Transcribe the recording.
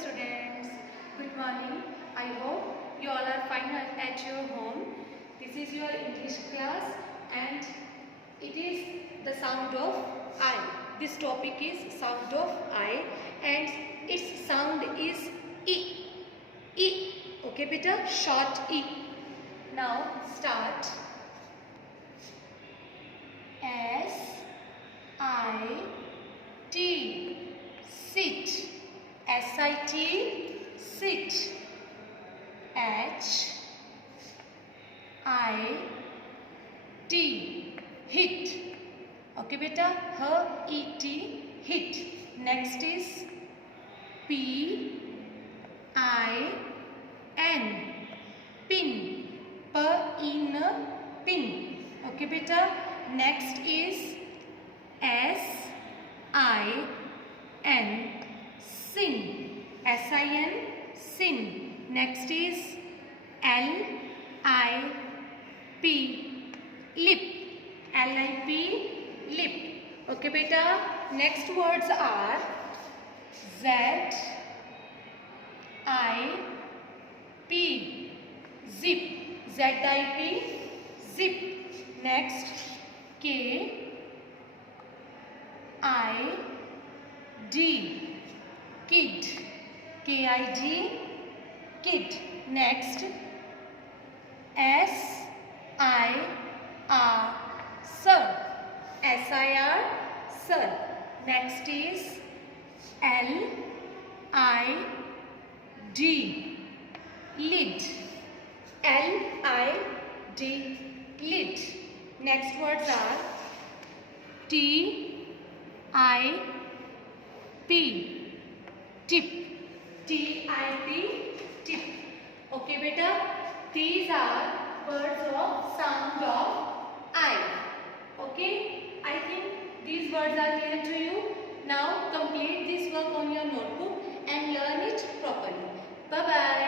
students. Good morning. I hope you all are fine at your home. This is your English class and it is the sound of I. This topic is sound of I and its sound is E. E. Okay beta, short E. Now start. S I T, sit. S-I-T, sit. H-I-T, hit. Okay beta, H-E-T, hit. Next is P-I-N, pin. P-I-N, pin. Okay beta. Next is S-I-N, sin. S-I-N, sin. Next is L-I-P, lip. L-I-P, lip. Okay beta. Next words are Z-I-P, zip. Z-I-P, zip. Next K-I-D, kid. K-I-D, kid. Next S-I-R, sir. S-I-R, sir. Next is L-I-D, lid. L-I-D, lid. Next words are T-I-P, tip. T-I-P, tip. Okay beta, these are words of sound of I. Okay, I think these words are clear to you.